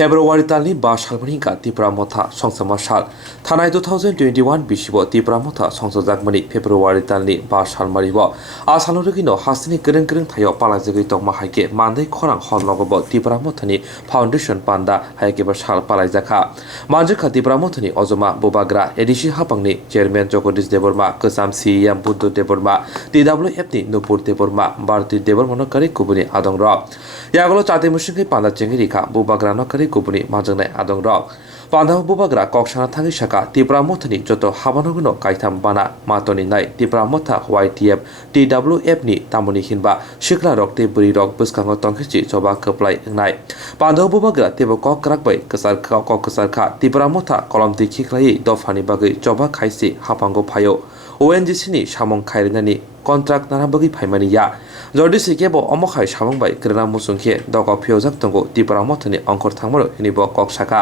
फेब्रुवारी तालनि 5 सालनि त्रिपुरा मथा संसद साल थानाय 2021 बिसिबो त्रिपुरा मथा संसद जागमनि फेब्रुवारी तालनि 5 साल मारिबो आसालो रगिनो हासिनि गरं गरं थायो पालाजगै तो माहायके मानदै खरां हलनगबो त्रिपुरा मथनि फाउंडेशन पांदा हायकेबो साल पालायजाखा मानजखा त्रिपुरा मथनि अजमा बुबाग्रा एडिसि हापांनि चेयरमैन जगदीश देबरमा गोजाम सीएम बुद्धु देबरमा टीडब्ल्यूएफ नि नुपुर देबरमा भारती देबरमनो करी कुबुनि आदंग यागलो चाते मुसिंगै पांदा चेंगि रिखा बुबाग्रा नकरी कुबुनि माजंनाय आदंग पांदा बुबाग्रा कक्साना थांगि शाखा त्रिपुरा मथनि जतो हाबानगुनो कायथाम बाना मातनि नाय त्रिपुरा मथा YTF TWF नि तामुनि हिनबा शिखला रक ते बुरि रक बुस्कांगो तंखिसि जबा कप्लाय नाय पांदा बुबाग्रा तेबो कक क्राकबाय कसारखा त्रिपुरा मथा कलमति खिखलायै दफानि बागै जबा खायसि हापांगो फायो ONGC नि सामं खायरिनानि कन्ट्राक्ट नाराबगै फायमानिया जर्डिसि केबो अमखाय सामंबाय ग्रेना मुसुंखे दग फियोजाक तंगो त्रिपुरा मथनि अंकर थांमरो हिनिबो कक शाखा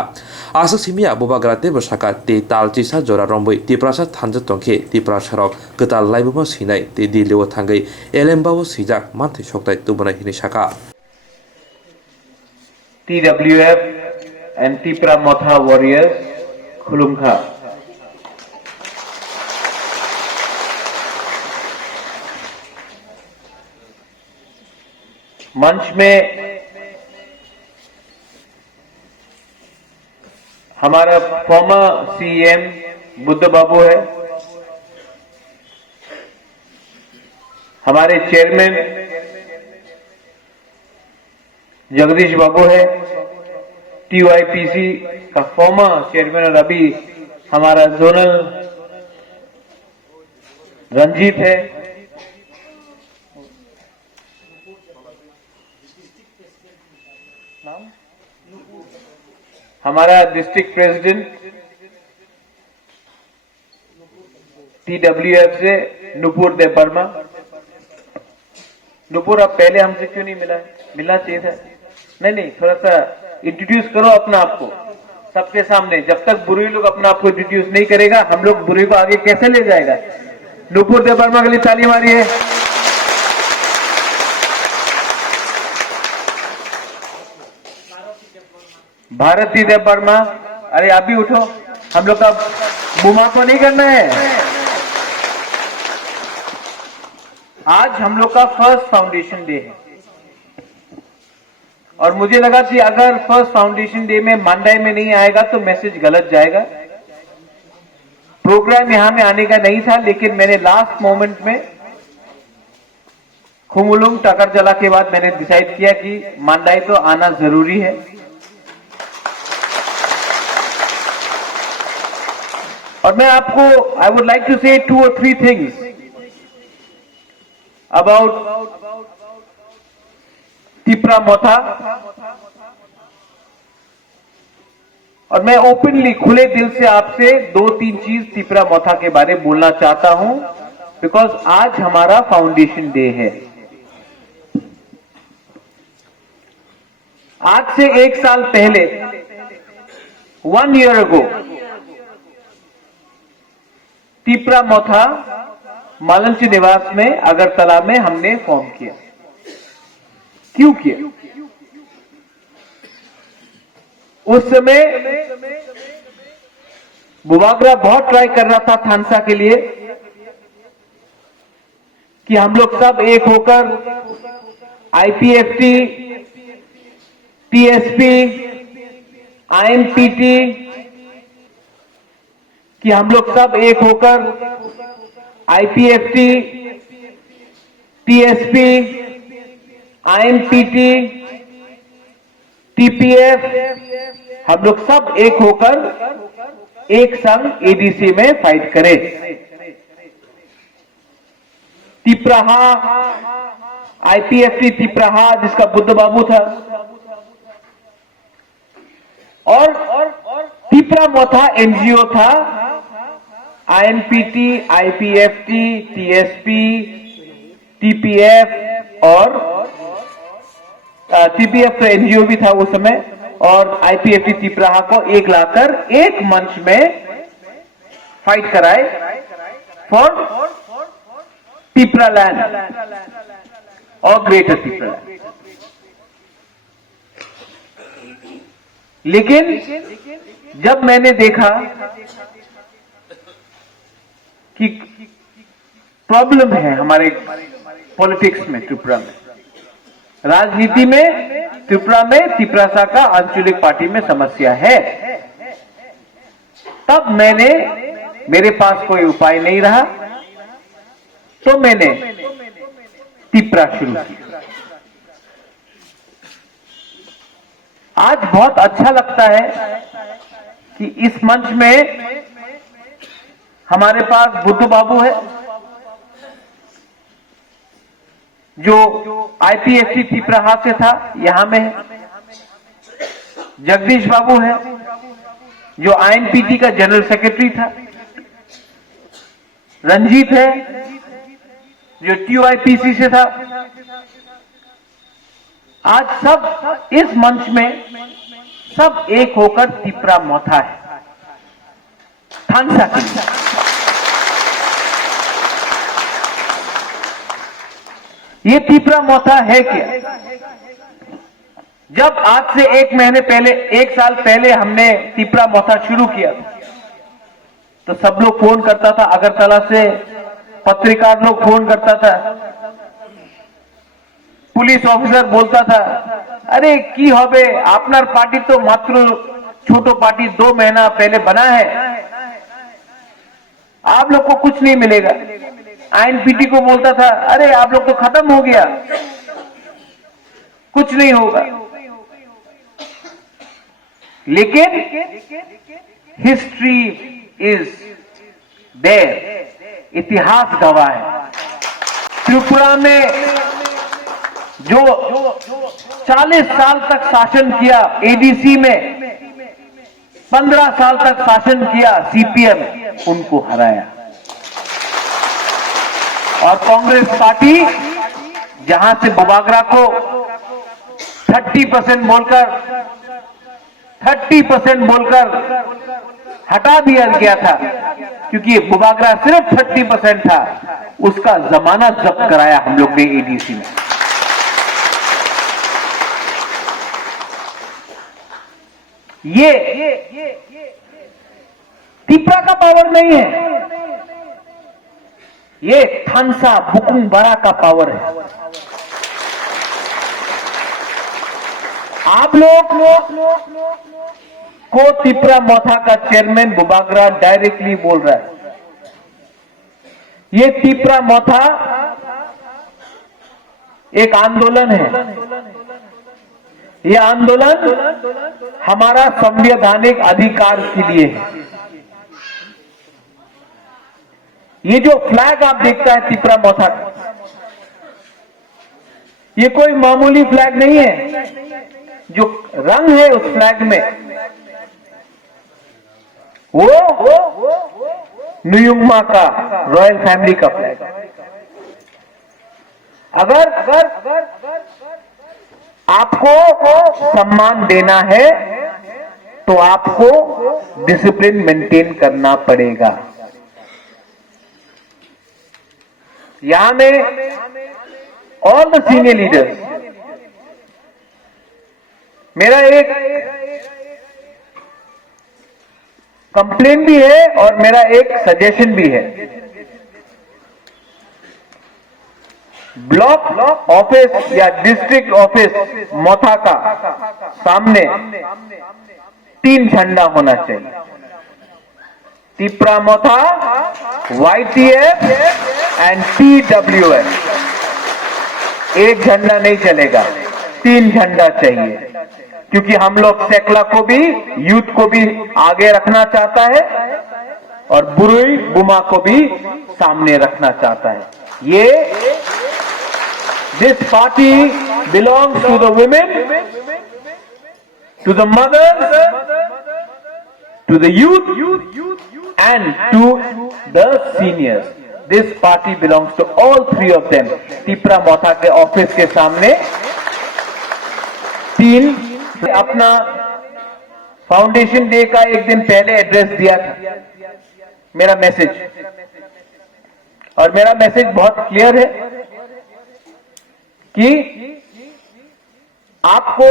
आसक सिमिया बुबाग्रा तेबो शाखा ते तालचिसा जरा रंबै त्रिपुरासा थांजो तंखे त्रिपुरा सरक गताल लाइबो सिनाय ते दिलेव थांगै एलेमबाबो सिजाक मानथै सकताय तुबनाय हिनि शाखा TWF and Tripura Motha warriors खुलुमखा मंच में हमारा फॉर्मर सीएम बुद्ध बाबू है, हमारे चेयरमैन जगदीश बाबू है, TYPC का फॉर्मर चेयरमैन और अभी हमारा जोनल रंजीत है, हमारा डिस्ट्रिक्ट प्रेसिडेंट TWF से नुपुर देबरमा। नुपुर आप पहले हमसे क्यों नहीं मिलना चाहिए था। नहीं थोड़ा सा इंट्रोड्यूस करो अपना आपको सबके सामने। जब तक बुरी लोग अपना आपको इंट्रोड्यूस नहीं करेगा हम लोग बुरी को आगे कैसे ले जाएगा। नुपुर देबरमा के लिए ताली मारिए। भारती देबरमा, अरे आप भी उठो, हम लोग का बुमा को नहीं करना है। आज हम लोग का फर्स्ट फाउंडेशन डे है और मुझे लगा कि अगर फर्स्ट फाउंडेशन डे में मांडाई में नहीं आएगा तो मैसेज गलत जाएगा। प्रोग्राम यहां में आने का नहीं था, लेकिन मैंने लास्ट मोमेंट में खुमुलुम टकरजला के बाद मैंने डिसाइड किया कि मांडाई तो आना जरूरी है। और मैं आपको आई वुड लाइक टू से 2 or 3 थिंग्स अबाउट त्रिपुरा मथा। और मैं ओपनली खुले दिल से आपसे 2-3 चीज त्रिपुरा मथा के बारे में बोलना चाहता हूं, बिकॉज आज हमारा फाउंडेशन डे है। आज से 1 साल पहले 1 year ago त्रिपुरा मथा मालंच निवास में अगरतला में हमने फॉर्म किया। क्यों किया? उस समय बुबाग्रा बहुत ट्राई कर रहा था थानसा के लिए कि हम लोग सब एक होकर IPFT, TSP, INPT कि हम लोग सब एक होकर IPFT, TSP, INPT, TPF हम लोग सब एक होकर एक संग ADC में फाइट करें। तिपराहा IPFT तिपराहा जिसका बुद्ध बाबू था और त्रिपुरा मथा NGO था। INPT, IPFT, TSP, TPF और TPF तो NGO भी था उस समय और IPFT त्रिपुरा को एक लाकर एक मंच में फाइट कराए फॉर त्रिपुरा लैंड और ग्रेटर त्रिपुरा। लेकिन जब मैंने देखा कि प्रॉब्लम है हमारे पॉलिटिक्स में, त्रिपुरा में, राजनीति में त्रिपुरा में तिपरासा का आंचलिक पार्टी में समस्या है, तब मेरे पास कोई उपाय नहीं रहा, तो मैंने तिपरा शुरू किया। आज बहुत अच्छा लगता है कि इस मंच में हमारे पास बुद्ध बाबू है, जो आईपीएससी तिपराहा से था, यहां में है। जगदीश बाबू है, जो आईएनपीटी का जनरल सेक्रेटरी था। रंजीत है, जो टीओआईपीसी से था। आज सब इस मंच में सब एक होकर तिपरा मोथा है, थानसा के लिए। ये तिपरा मोथा है क्या? जब आज से एक साल पहले हमने तिपरा मोथा शुरू किया, तो सब लोग फोन करता था, अगरतला से पत्रकार लोग फोन करता था, पुलिस ऑफिसर बोलता था, अरे की होबे आपनार पार्टी तो मात्र छोटो पार्टी 2 महीना पहले बना है, आप लोग को कुछ नहीं मिलेगा। आईएनपीटी को बोलता था, अरे आप लोग तो खत्म हो गया, कुछ नहीं होगा। लेकिन हिस्ट्री इज देयर, इतिहास गवाह है। त्रिपुरा में जो 40 साल तक शासन किया एडीसी में, 15 साल तक शासन किया सीपीएम, उनको हराया। और कांग्रेस पार्टी जहां से बुबागरा को 30% बोलकर हटा दिया गया था, क्योंकि बुबागरा सिर्फ 30% था, उसका जमानत जब्त कराया हम लोग ने एडीसी में। ये तिपरा का पावर नहीं है, ये थानसा बुकुंग बड़ा का पावर है। आप लोग को तिपरा मोथा का चेयरमैन बुबागरा डायरेक्टली बोल रहा है, ये तिपरा मोथा एक आंदोलन है। यह आंदोलन हमारा संवैधानिक अधिकार के लिए है। ये जो फ्लैग आप देखता है तिपरा मोथा का, ये कोई मामूली फ्लैग नहीं है। जो रंग है उस फ्लैग में, वो नुयुंगमा का रॉयल फैमिली का फ्लैग। अगर आपको सम्मान देना है तो आपको डिसिप्लिन मेंटेन करना पड़ेगा। यहां में ऑल द सीनियर लीडर्स, मेरा एक कंप्लेन भी है और मेरा एक सजेशन भी है। ब्लॉक ऑफिस या डिस्ट्रिक्ट ऑफिस मोथा का सामने 3 झंडा होना चाहिए। तिपरा मोथा, YTF एंड TWS। एक झंडा नहीं चलेगा, 3 झंडा चाहिए, क्योंकि हम लोग सेकला को भी, यूथ को भी आगे रखना चाहता है और बुरुई बुमा को भी सामने रखना चाहता है। ये This party belongs to the women, to the mothers, to the youth, and to the seniors. This party belongs to all 3 of them. Tipra मोथा के ऑफिस के सामने 3 अपना फाउंडेशन डे का एक दिन पहले एड्रेस दिया था, मेरा मैसेज। और मेरा मैसेज बहुत क्लियर है कि आपको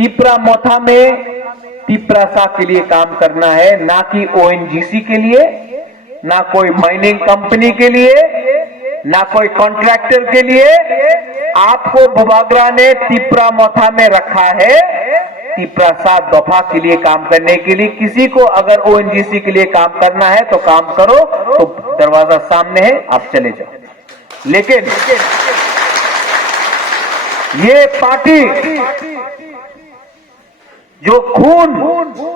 तिपरा मोथा में तिपरासा के लिए काम करना है, ना कि ओएनजीसी के लिए, ना कोई माइनिंग कंपनी के लिए, ना कोई कॉन्ट्रैक्टर के लिए। आपको बुबागरा ने तिपरा मोथा में रखा है तिपरासा दफा के लिए काम करने के लिए। किसी को अगर ओएनजीसी के लिए काम करना है तो काम करो, तो दरवाजा सामने है, आप चले जाओ। लेकिन ये पार्टी जो खून,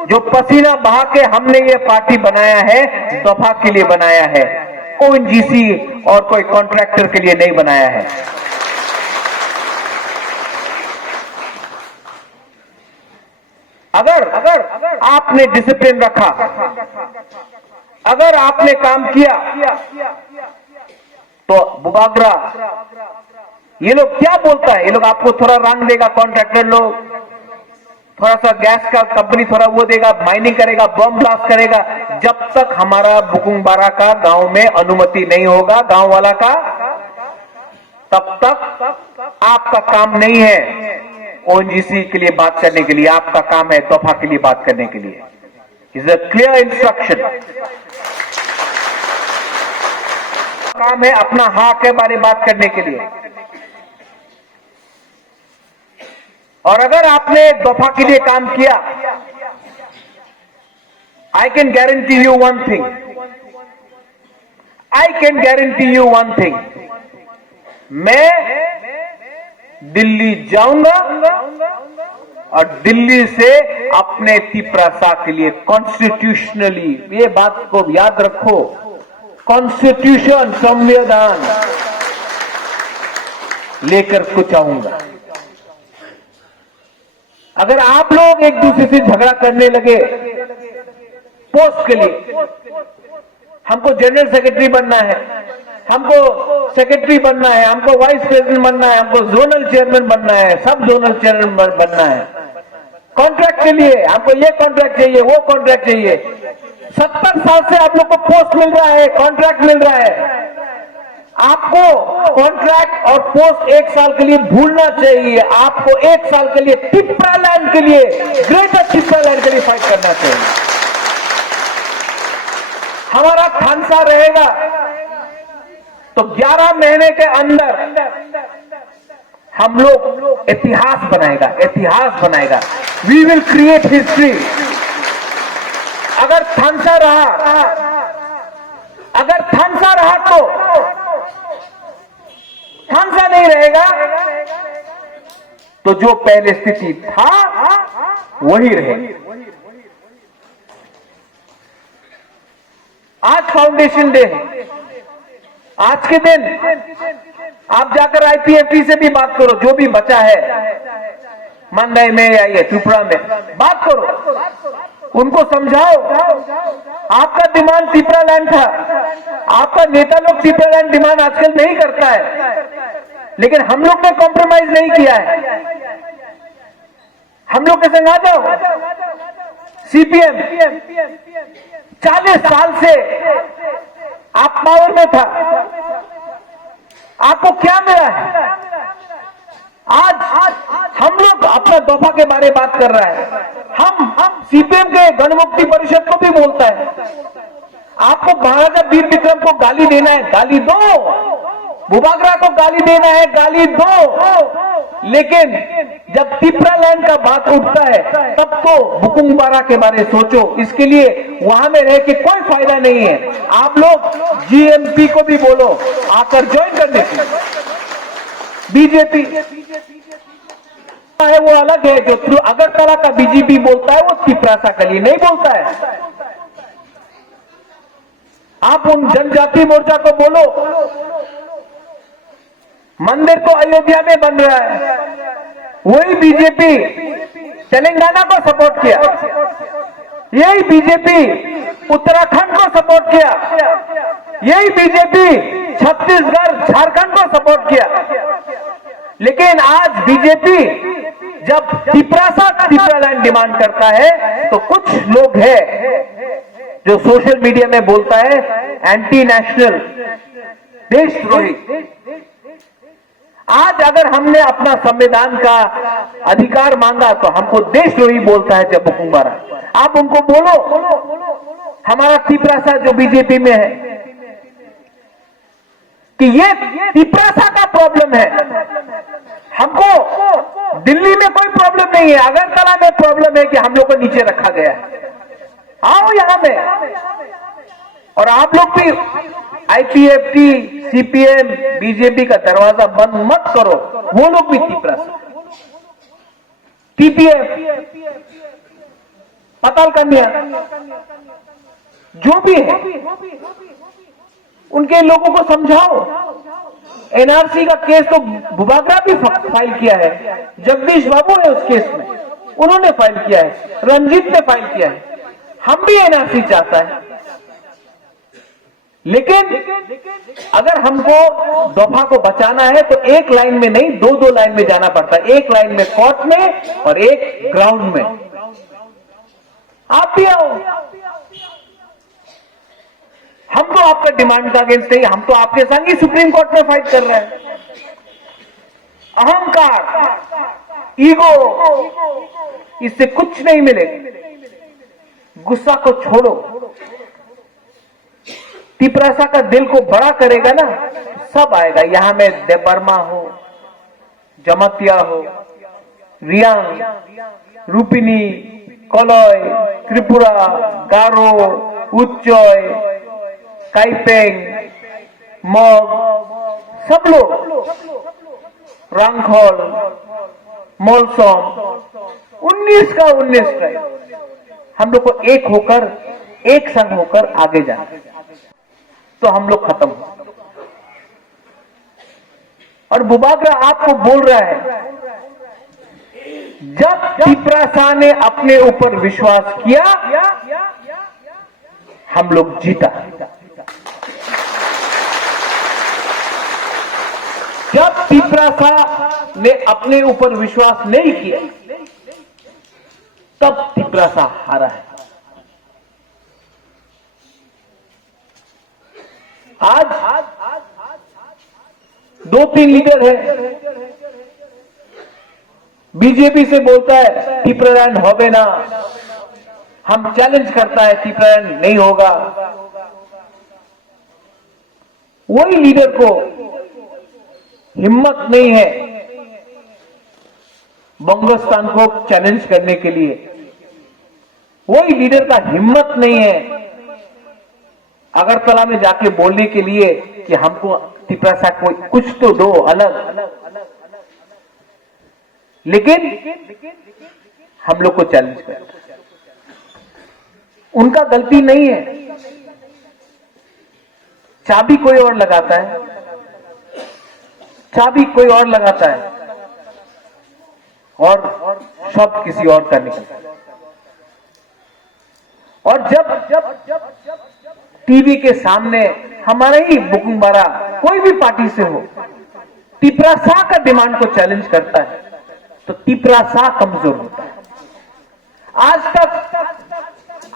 जो पसीना बहा के हमने ये पार्टी बनाया है, दफा के लिए बनाया है, ओएनजीसी और कोई कॉन्ट्रैक्टर के लिए नहीं बनाया है। अगर आपने डिसिप्लिन रखा, अगर आपने काम किया, तो बुबागरा, ये लोग क्या बोलता है, ये लोग आपको थोड़ा रंग देगा, कॉन्ट्रैक्टर लोग थोड़ा सा गैस का कंपनी थोड़ा वो देगा, माइनिंग करेगा, बम ब्लास्ट करेगा। जब तक हमारा बुकुंगबारा का गांव में अनुमति नहीं होगा, गांव वाला का, तब तक आपका काम नहीं है ओएनजीसी के लिए बात करने के लिए, आपका काम है तोहफा के लिए बात करने के लिए। Is a clear instruction. काम है अपना हक के बारे में बात करने के लिए। और अगर आपने दफा के लिए काम किया, I can guarantee you one thing, I can guarantee you one thing, मैं दिल्ली जाऊंगा और दिल्ली से अपने तिपरासा के लिए कॉन्स्टिट्यूशनली, ये बात को याद रखो, कॉन्स्टिट्यूशन, संविधान लेकर कुछ आऊंगा। अगर आप लोग एक दूसरे से झगड़ा करने लगे पोस्ट के लिए, हमको जनरल सेक्रेटरी बनना है, हमको सेक्रेटरी बनना है, हमको वाइस प्रेसिडेंट बनना है, हमको जोनल चेयरमैन बनना है, सब जोनल चेयरमैन बनना है, कॉन्ट्रैक्ट के लिए हमको ये कॉन्ट्रैक्ट चाहिए, वो कॉन्ट्रैक्ट चाहिए। 70 साल से आप लोग को पोस्ट मिल रहा है, कॉन्ट्रैक्ट मिल रहा है। आपको कॉन्ट्रैक्ट और पोस्ट 1 साल के लिए भूलना चाहिए। आपको 1 साल के लिए तिपरालैंड के लिए, ग्रेटर तिपरालैंड के लिए फाइट करना चाहिए। हमारा खानसा रहेगा तो 11 महीने के अंदर हम लोग इतिहास बनाएगा, इतिहास बनाएगा। We will create history. अगर थानसा रहा, अगर थानसा रहा तो थानसा नहीं रहेगा, तो जो पहले स्थिति था वही रहेगा। आज फाउंडेशन डे है। आज के दिन आप जाकर आईपीएफटी से भी बात करो, जो भी बचा है मंदाई में या ये त्रिपुरा में, बात करो, उनको समझाओ। आपका डिमांड तिपरालैंड था, आपका नेता लोग तिपरालैंड डिमांड आजकल नहीं करता है, लेकिन हम लोग ने कॉम्प्रोमाइज नहीं किया है। हम लोग के संग आ जाओ। सीपीएम 40 साल से आप पावर में था, आपको क्या मिला है? आज हम लोग अपना दफा के बारे में बात कर रहा है। हम सीपीएम के गणमुक्ति परिषद को भी बोलता है, आपको महाराजा वीर विक्रम को गाली देना है, गाली दो। बुबागरा को गाली देना है, गाली दो। लेकिन जब तिपरालैंड का बात उठता है, तब तो बुकुंगबारा के बारे में सोचो। इसके लिए वहां में रह के कोई फायदा नहीं है। आप लोग जीएमपी को भी बोलो आकर ज्वाइन करने की। बीजेपी है वो अलग है, जो थ्रू अगरतला का बीजेपी बोलता है वो तिपरासा के लिए नहीं बोलता है। आप उन जनजाति मोर्चा को बोलो, मंदिर तो अयोध्या में बन रहा है, वही बीजेपी तेलंगाना को सपोर्ट किया, यही बीजेपी उत्तराखंड को सपोर्ट किया, यही बीजेपी छत्तीसगढ़ झारखंड को सपोर्ट किया। लेकिन आज बीजेपी जब तिपरालैंड डिमांड करता है, तो कुछ लोग हैं जो सोशल मीडिया में बोलता है एंटी नेशनल, देशद्रोही। आज अगर हमने अपना संविधान का अधिकार मांगा तो हमको देशद्रोही बोलता है जब बुकुंबारा। आप उनको बोलो, हमारा तिपरासा जो बीजेपी में है, कि ये तिपरासा का प्रॉब्लम है। हमको दिल्ली में कोई प्रॉब्लम नहीं है, अगरतला में प्रॉब्लम है कि हम लोग को नीचे रखा गया है। आओ यहां पे, और आप लोग भी आईपीएफटी, सीपीएम, बीजेपी का दरवाजा बंद मत करो। वो लोग भी तिपरासा, टीपीएफ, पताल कन्या, जो भी है उनके लोगों को समझाओ। एनआरसी का केस तो बुबागरा भी फाइल किया है, जगदीश बाबू है उस केस में, उन्होंने फाइल किया है, रंजीत ने फाइल किया है। हम भी एनआरसी चाहता है, लेकिन अगर हमको दफा को बचाना है तो एक लाइन में नहीं, दो दो लाइन में जाना पड़ता है। एक लाइन में कोर्ट में और एक ग्राउंड में। आप भी आओ, हम तो आपका डिमांड का अगेंस्ट नहीं, हम तो आपके संग ही सुप्रीम कोर्ट में फाइट कर रहे हैं। अहंकार, ईगो, इससे कुछ नहीं मिलेगा। गुस्सा को छोड़ो, तिपरासा का दिल को बड़ा करेगा ना, सब आएगा। यहां में देबर्मा हो, जमतिया हो, रियांग, रूपिनी, कलय, त्रिपुरा, गारो, उच्चय, काइपेंग, मग, सब लोग, रांगखोल, मोलसोम, 19 का 19 ट्राइब, हम लोग को एक होकर, एक संग होकर आगे जाना, तो हम लोग खत्म हो। और बुबागरा आपको बोल रहा है, जब तिपरासा ने अपने ऊपर विश्वास किया, हम लोग जीता। जब तिपरासा ने अपने ऊपर विश्वास नहीं किया, तब तिपरासा हारा है। आज 2-3 लीडर है, बीजेपी से बोलता है तिपरायण होवे ना, हम चैलेंज करता है तिपरायण नहीं होगा। वही लीडर को हिम्मत नहीं है बंगोस्तान को चैलेंज करने के लिए, वही लीडर का हिम्मत नहीं है अगरतला में जाके बोलने के लिए कि हमको तिपरासा को कुछ तो दो अलग। लेकिन हम लोग को चैलेंज कर, उनका गलती नहीं है, चाबी कोई और लगाता है, चाबी कोई और लगाता है और शब्द किसी और का निकलता है। और जब टीवी के सामने हमारे ही बुकुंबारा कोई भी पार्टी से हो तिपरासा का डिमांड को चैलेंज करता है, तो तिपरासा कमजोर होता है।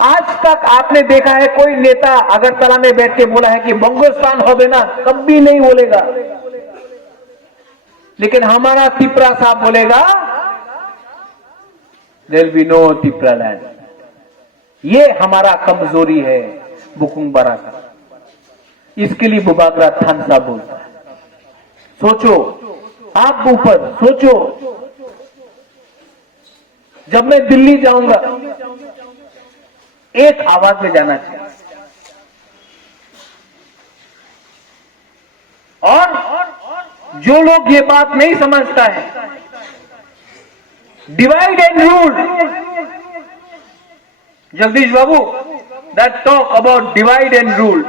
आज तक आपने देखा है कोई नेता अगरतला में बैठ के बोला है कि बंगोस्तान होवे ना, कभी नहीं बोलेगा। लेकिन हमारा तिपरासा बोलेगा देयर बी नो तिपरालैंड। ये हमारा कमजोरी है बुकुंबारा का, इसके लिए बुबागरा थानसा बोलता है। सोचो, आप ऊपर सोचो, जब मैं दिल्ली जाऊंगा एक आवाज में जाना चाहिए। और जो लोग ये बात नहीं समझता है, divide and rule, Jagdish Babu, that talk about divide and rule,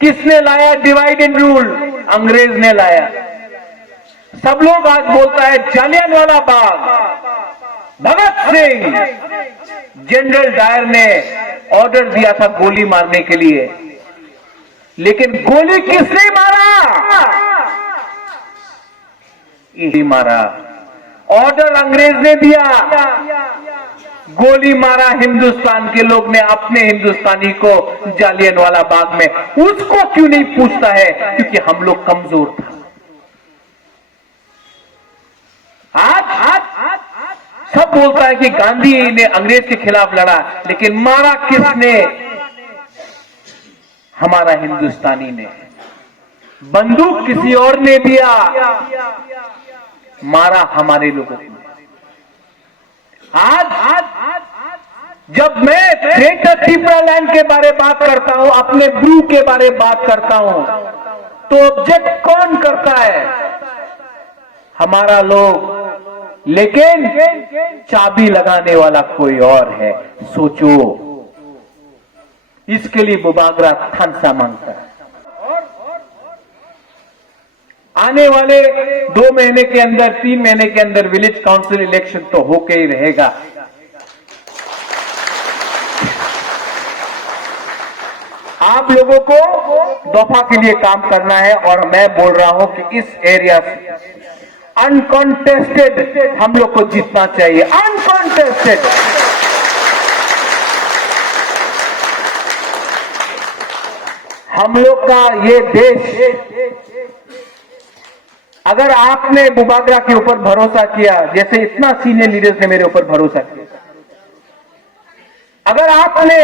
किसने लाया डिवाइड एंड रूल? अंग्रेज ने लाया। सब लोग आज बोलता है जालियांवाला बाग, भगत सिंह, जनरल डायर ने ऑर्डर दिया था गोली मारने के लिए, लेकिन गोली किसने मारा? यही मारा, ऑर्डर अंग्रेज ने दिया, गोली मारा हिंदुस्तान के लोग ने अपने हिंदुस्तानी को जालियांवाला बाग में। उसको क्यों नहीं पूछता है? क्योंकि हम लोग कमजोर था। आज सब बोलता है कि गांधी ने अंग्रेज के खिलाफ लड़ा, लेकिन मारा किसने? हमारा हिंदुस्तानी ने। बंदूक किसी और ने दिया, मारा हमारे लोगों को। आज जब मैं ग्रेटर त्रिपुरालैंड के बारे में बात करता हूं, अपने ब्रू के बारे में बात करता हूं, तो ऑब्जेक्ट कौन करता है? हमारा लोग। लेकिन चाबी लगाने वाला कोई और है। सोचो, इसके लिए बुबागरा थानसा मांगता है। आने वाले 2 महीने के अंदर, 3 महीने के अंदर विलेज काउंसिल इलेक्शन तो होके ही रहेगा। आप लोगों को दफा के लिए काम करना है, और मैं बोल रहा हूं कि इस एरिया से अनकॉन्टेस्टेड हम लोग को जीतना चाहिए। अनकॉन्टेस्टेड। हम लोग का ये देश, अगर आपने बुबागरा के ऊपर भरोसा किया, जैसे इतना सीनियर लीडर्स ने मेरे ऊपर भरोसा किया, अगर आपने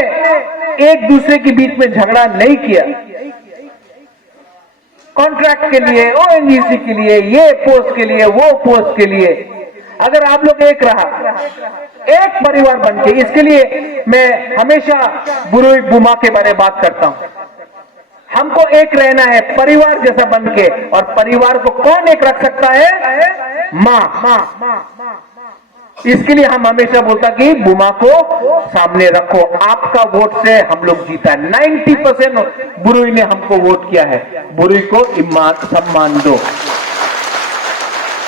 एक दूसरे के बीच में झगड़ा नहीं किया, कॉन्ट्रैक्ट के लिए, ओएनजीसी के लिए, ये पोस्ट के लिए, वो पोस्ट के लिए, अगर आप लोग एक रहा, एक परिवार बन के, इसके लिए मैं हमेशा बुरुई बुमा के बारे में बात करता हूं। हमको एक रहना है, परिवार जैसा बन के। और परिवार को कौन एक रख सकता है? मां। इसके लिए हम हमेशा बोलता कि बुमा को सामने रखो। आपका वोट से हम लोग जीता है। 90% बुरुई ने हमको वोट किया है। बुरुई को सम्मान दो।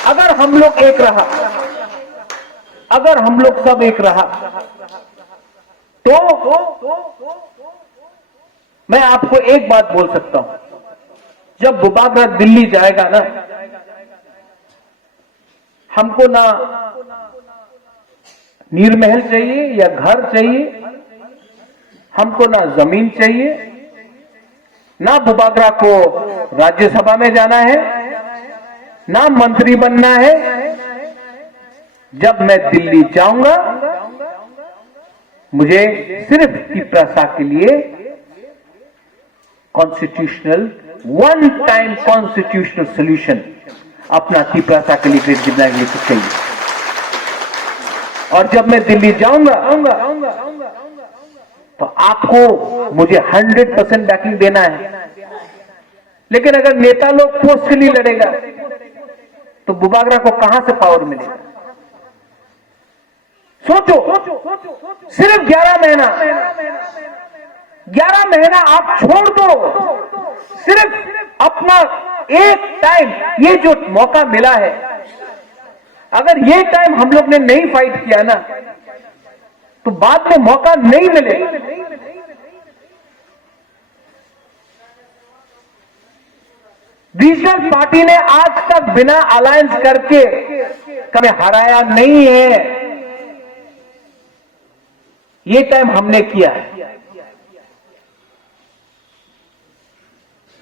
अगर हम लोग एक रहा, अगर हम लोग सब एक रहा, तो मैं आपको एक बात बोल सकता हूं, जब बुबागरा दिल्ली जाएगा ना, हमको ना नीरमहल चाहिए या घर चाहिए, हमको ना जमीन चाहिए, ना बुबागरा को राज्यसभा में जाना है, ना मंत्री बनना है। जब मैं दिल्ली जाऊंगा, मुझे सिर्फ तिपरासा के लिए constitutional, one time constitutional solution अपना तिपरासा के लिए चाहिए। और जब मैं दिल्ली जाऊंगा, तो आपको मुझे 100% बैकिंग देना है। लेकिन अगर नेता लोग पोस्ट के लिए लड़ेगा, तो बुबागरा को कहां से पावर मिलेगा? सोचो, सिर्फ 11 महीना आप छोड़ दो। सिर्फ अपना एक टाइम, ये जो मौका मिला है, अगर ये टाइम हम लोग ने नहीं फाइट किया ना, तो बाद में मौका नहीं मिलेगा। रीजनल पार्टी ने आज तक बिना अलायंस करके कभी हराया नहीं है। ये टाइम हमने किया है।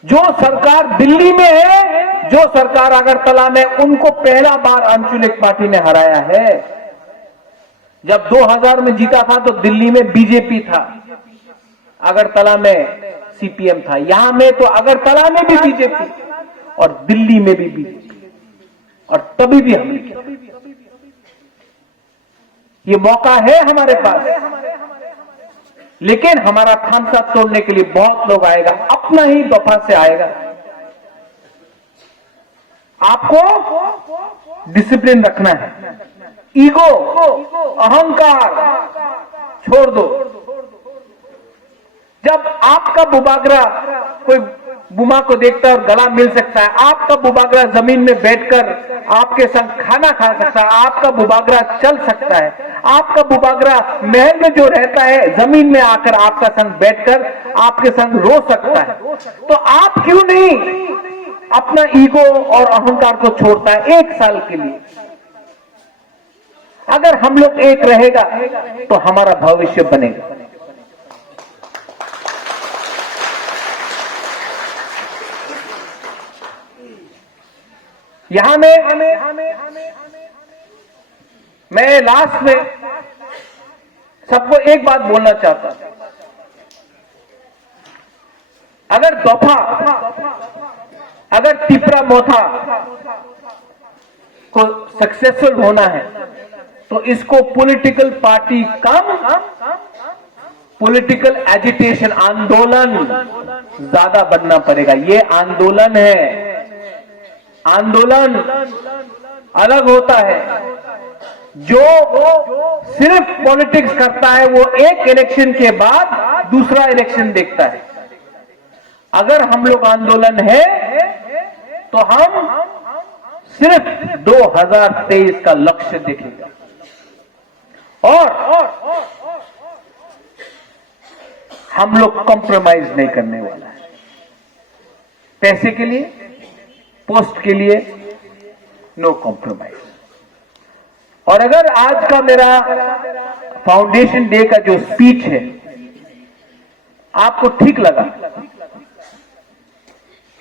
जो सरकार दिल्ली में है, जो सरकार अगरतला में, उनको पहला बार अंचुलिक पार्टी ने हराया है। जब 2000 में जीता था तो दिल्ली में बीजेपी था, अगरतला में सीपीएम था। यहां में तो अगरतला में भी बीजेपी और दिल्ली में भी बीजेपी, और तभी भी हमने किया। ये मौका है हमारे पास, लेकिन हमारा खामसा तोड़ने के लिए बहुत लोग आएगा, अपना ही दफा से आएगा। आपको डिसिप्लिन रखना है। ईगो, अहंकार छोड़ दो। जब आपका बुबागरा कोई बुमा को देखता है और गला मिल सकता है, आपका बुबागरा जमीन में बैठकर आपके संग खाना खा सकता है, आपका बुबागरा चल सकता है, आपका बुबागरा महल में जो रहता है जमीन में आकर आपका संग बैठकर आपके संग रो सकता है, तो आप क्यों नहीं अपना ईगो और अहंकार को छोड़ता है 1 साल के लिए? अगर हम लोग एक रहेगा तो हमारा भविष्य बनेगा। यहां में मैं लास्ट में सबको एक बात बोलना चाहता हूं, अगर दफा, अगर तिपरा मोथा को सक्सेसफुल होना है तो इसको पॉलिटिकल पार्टी कम, पॉलिटिकल एजिटेशन, आंदोलन ज्यादा बनना पड़ेगा। ये आंदोलन है, आंदोलन अलग होता है। जो सिर्फ पॉलिटिक्स करता है वो एक इलेक्शन के बाद दूसरा इलेक्शन देखता है। अगर हम लोग आंदोलन है तो हम सिर्फ 2023 का लक्ष्य देखेंगे और हम लोग कॉम्प्रोमाइज नहीं करने वाला है। पैसे के लिए, पोस्ट के लिए नो कॉम्प्रोमाइज। और अगर आज का मेरा फाउंडेशन डे का जो स्पीच है आपको ठीक लगा,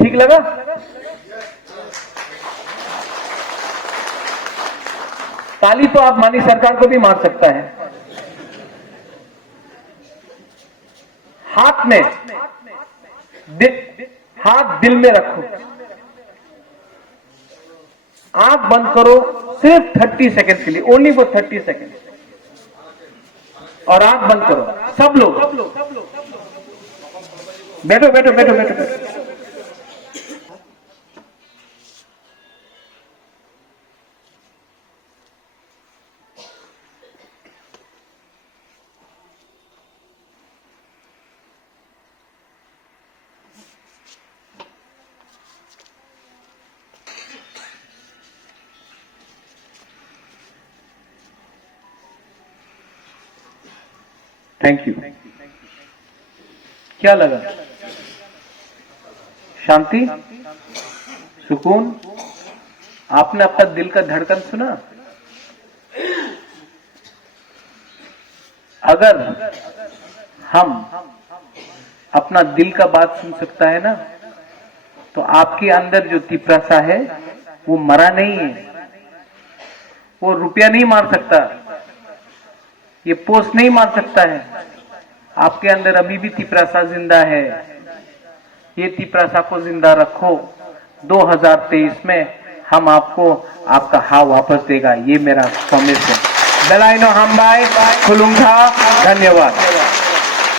ठीक लगा, ताली तो आप मानी सरकार को भी मार सकता है। हाथ में हाथ दिल में रखो, आंख बंद करो सिर्फ 30 सेकंड के लिए, ओनली फॉर 30 सेकंड, और आंख बंद करो सब लोग। बैठो बैठो बैठो बैठो बैठो। Thank you. क्या लगा? शांति, सुकून? आपने अपना दिल का धड़कन सुना? अगर हम अपना दिल का बात सुन सकता है ना, तो आपके अंदर जो तिपरासा है वो मरा नहीं है। वो रुपया नहीं मार सकता, ये पोस्ट नहीं मार सकता है। आपके अंदर अभी भी तिपरासा जिंदा है। ये तिपरासा को जिंदा रखो। 2023 में हम आपको आपका हाँ वापस देगा, ये मेरा प्रॉमिस है। बेलाइनो हम बाय खुलूंगा। धन्यवाद।